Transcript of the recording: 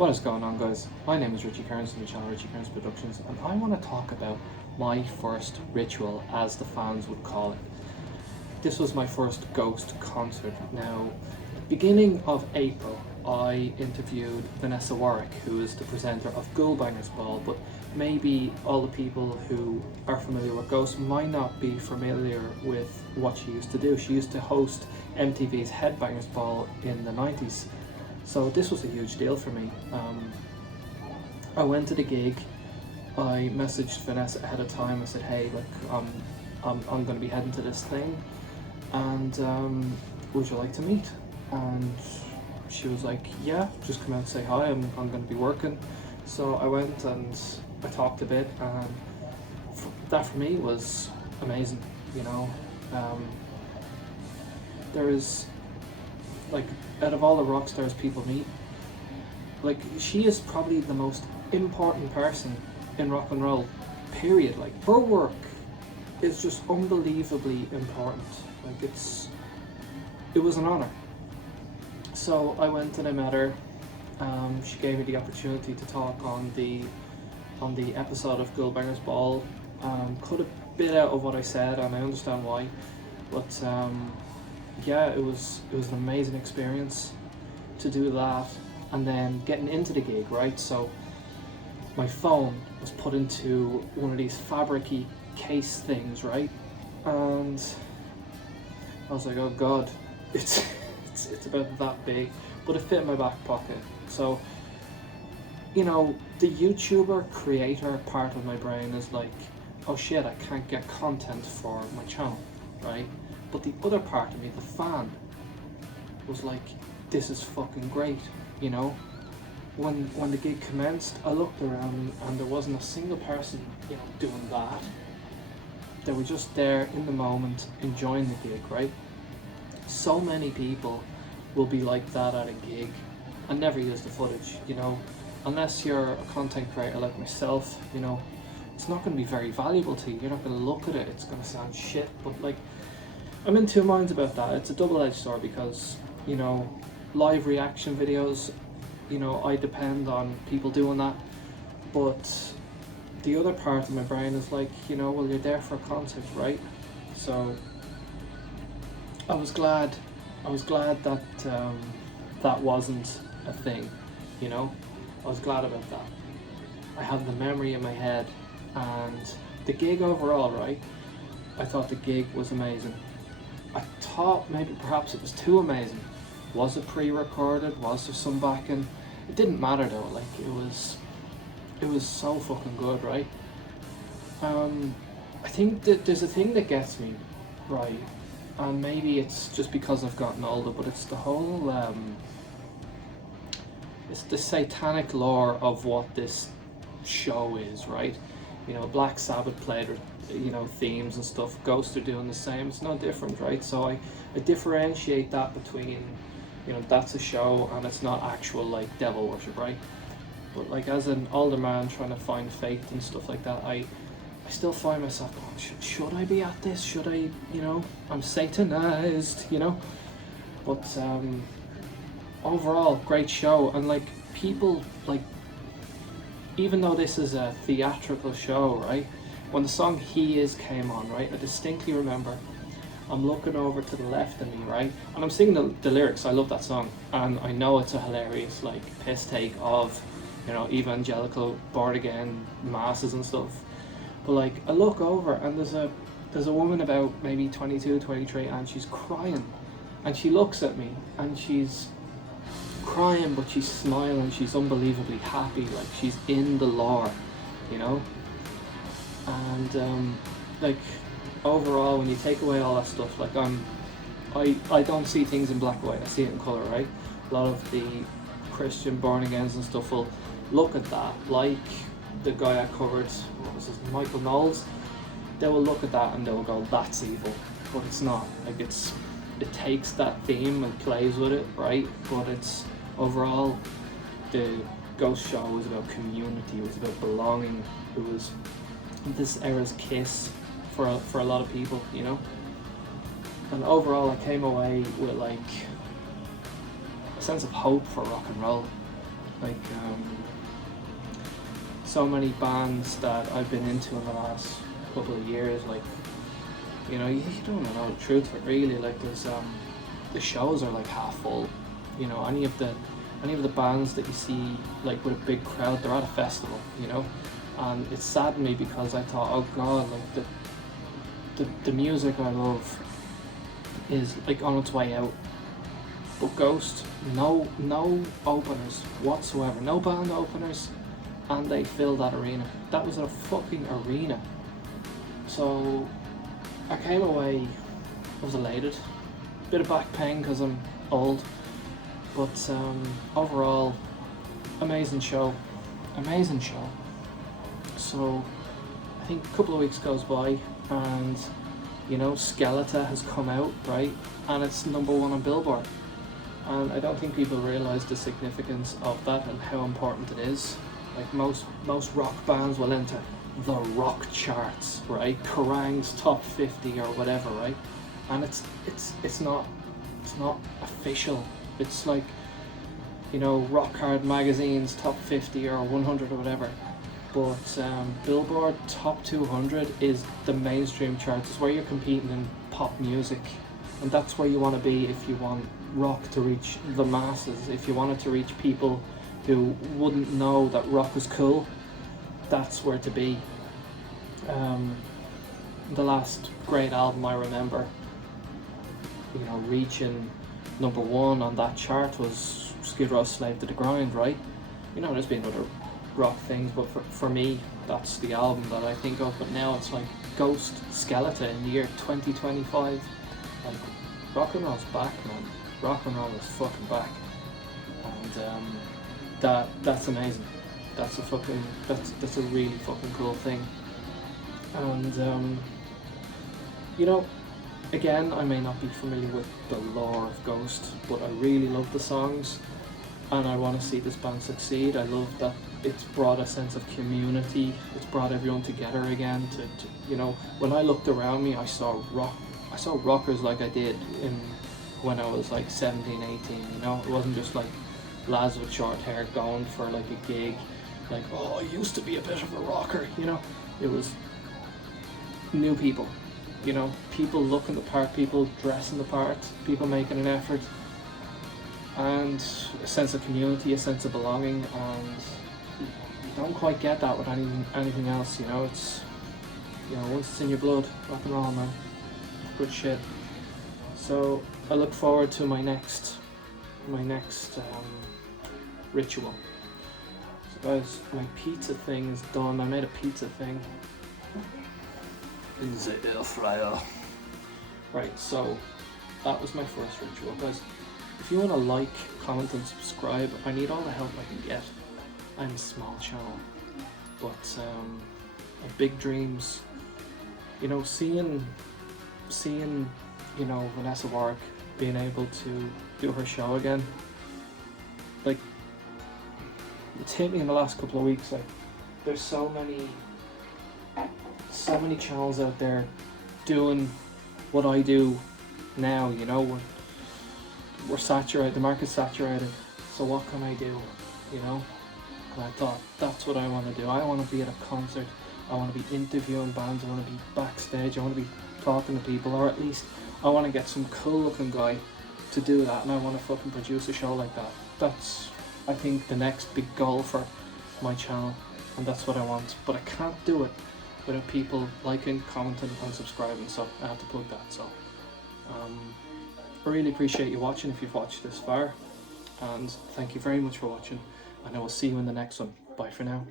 What is going on, guys? My name is Richie Kearns from the channel RichyKearnsProductions, and I want to talk about my first ritual, as the fans would call it. This was my first ghost concert. Now, beginning of April, I interviewed Vanessa Warwick, who is the presenter of Ghoulbangers Ball, but maybe all the people who are familiar with ghosts might not be familiar with what she used to do. She used to host MTV's Headbangers Ball in the 90s. So this was a huge deal for me. I went to the gig. I messaged Vanessa ahead of time. I said, "Hey, look, I'm going to be heading to this thing, and would you like to meet?" And she was like, "Yeah, just come out and say hi. I'm going to be working." So I went and I talked a bit, and that for me was amazing. You know, there is, like, out of all the rock stars people meet, like, she is probably the most important person in rock and roll, period. Like, her work is just unbelievably important. Like, it was an honor. So I went and I met her. She gave me the opportunity to talk on the episode of Ghoulbangers Ball. Cut a bit out of what I said, and I understand why, but yeah, it was an amazing experience to do that. And then getting into the gig, right? So my phone was put into one of these fabric-y case things, right? And I was like, oh god, it's about that big, but it fit in my back pocket. So, you know, the YouTuber creator part of my brain is like, oh shit, I can't get content for my channel, right? But the other part of me, the fan, was like, this is fucking great, you know? When the gig commenced, I looked around and there wasn't a single person, you know, doing that. They were just there in the moment, enjoying the gig, right? So many people will be like that at a gig and never use the footage, you know? Unless you're a content creator like myself, you know, it's not going to be very valuable to you. You're not going to look at it, it's going to sound shit. But, like, I'm in two minds about that. It's a double-edged sword because, you know, live reaction videos, you know, I depend on people doing that. But the other part of my brain is like, you know, well, you're there for a concert, right? So I was glad that that wasn't a thing, you know? I was glad about that. I had the memory in my head, and the gig overall, right? I thought the gig was amazing. I thought maybe perhaps it was too amazing. Was it pre-recorded? Was there some backing? It didn't matter though. Like, it was so fucking good, right? I think that there's a thing that gets me, right, and maybe it's just because I've gotten older, but it's the whole it's the satanic lore of what this show is, right? You know, Black Sabbath played, you know, themes and stuff. Ghosts are doing the same. It's no different, right? So I differentiate that between, you know, that's a show and it's not actual, like, devil worship, right? But, like, as an older man trying to find faith and stuff like that, I still find myself going, should I be at this? Should I, you know, I'm satanized, you know? But overall, great show. And, like, people, like, even though this is a theatrical show, right? When the song He Is came on, right? I distinctly remember I'm looking over to the left of me, right? And I'm singing the lyrics. I love that song. And I know it's a hilarious, like, piss take of, you know, evangelical, born again masses and stuff. But, like, I look over and there's a woman about maybe 22, 23, and she's crying. And she looks at me and she's crying, but she's smiling. She's unbelievably happy. Like, she's in the lore, you know? And like, overall, when you take away all that stuff, like, I don't see things in black and white. I see it in colour, right? A lot of the Christian born agains and stuff will look at that, like the guy I covered, what was his, Michael Knowles. They will look at that and they will go, that's evil, but it's not. Like, it takes that theme and plays with it, right? But it's overall, the ghost show was about community. It was about belonging. It was this era's Kiss for a lot of people, you know. And overall, I came away with, like, a sense of hope for rock and roll. Like so many bands that I've been into in the last couple of years, like, you know, you don't know the truth of it really. Like there's the shows are like half full. You know, any of the bands that you see like with a big crowd, they're at a festival, you know. And it saddened me because I thought, oh god, like the music I love is like on its way out. But Ghost, no openers whatsoever, no band openers, and they filled that arena. That was a fucking arena. So I came away, I was elated. Bit of back pain because I'm old, but overall, amazing show. So I think a couple of weeks goes by, and you know, Skeletor has come out, right, and it's #1 on Billboard. And I don't think people realise the significance of that and how important it is. Like most rock bands will enter the rock charts, right? Kerrang's top 50 or whatever, right? And it's not official. It's like, you know, Rock Hard Magazine's top 50 or 100 or whatever. But Billboard top 200 is the mainstream chart. It's where you're competing in pop music, and that's where you want to be if you want rock to reach the masses. If you want it to reach people who wouldn't know that rock was cool, that's where to be. The last great album I remember, you know, reaching #1 on that chart was Skid Row's Slave to the Grind, right? You know, there's been other rock things, but for me, that's the album that I think of. But now it's like Ghost, Skeletor in the year 2025. Like, rock and roll's back, man. Rock and roll is fucking back. And that's amazing. That's a really fucking cool thing. And you know, again, I may not be familiar with the lore of Ghost, but I really love the songs, and I want to see this band succeed. I love that it's brought a sense of community. It's brought everyone together again. To you know, when I looked around me, I saw rockers like I did when I was like 17, 18. You know, it wasn't just like lads with short hair going for like a gig, like, oh, I used to be a bit of a rocker. You know, it was new people. You know, people looking the part, people dressing the part, people making an effort, and a sense of community, a sense of belonging. And you don't quite get that with anything else. You know, it's, you know, once it's in your blood, rock and roll, man, good shit. So I look forward to my next ritual. So guys, my pizza thing is done. I made a pizza thing in the air fryer. Right, so that was my first ritual. Guys, if you want to like, comment and subscribe, I need all the help I can get. I'm a small channel, but I have big dreams. You know, seeing you know, Vanessa Warwick being able to do her show again, like, it's hit me in the last couple of weeks. Like, there's so many channels out there doing what I do now. You know, we're saturated, the market's saturated, so what can I do? You know, and I thought, that's what I want to do. I want to be at a concert, I want to be interviewing bands, I want to be backstage, I want to be talking to people, or at least I want to get some cool looking guy to do that, and I want to fucking produce a show like that. That's, I think, the next big goal for my channel, and that's what I want. But I can't do it without people liking, commenting and subscribing, so I have to plug that. So I really appreciate you watching if you've watched this far, and thank you very much for watching, and I will see you in the next one. Bye for now.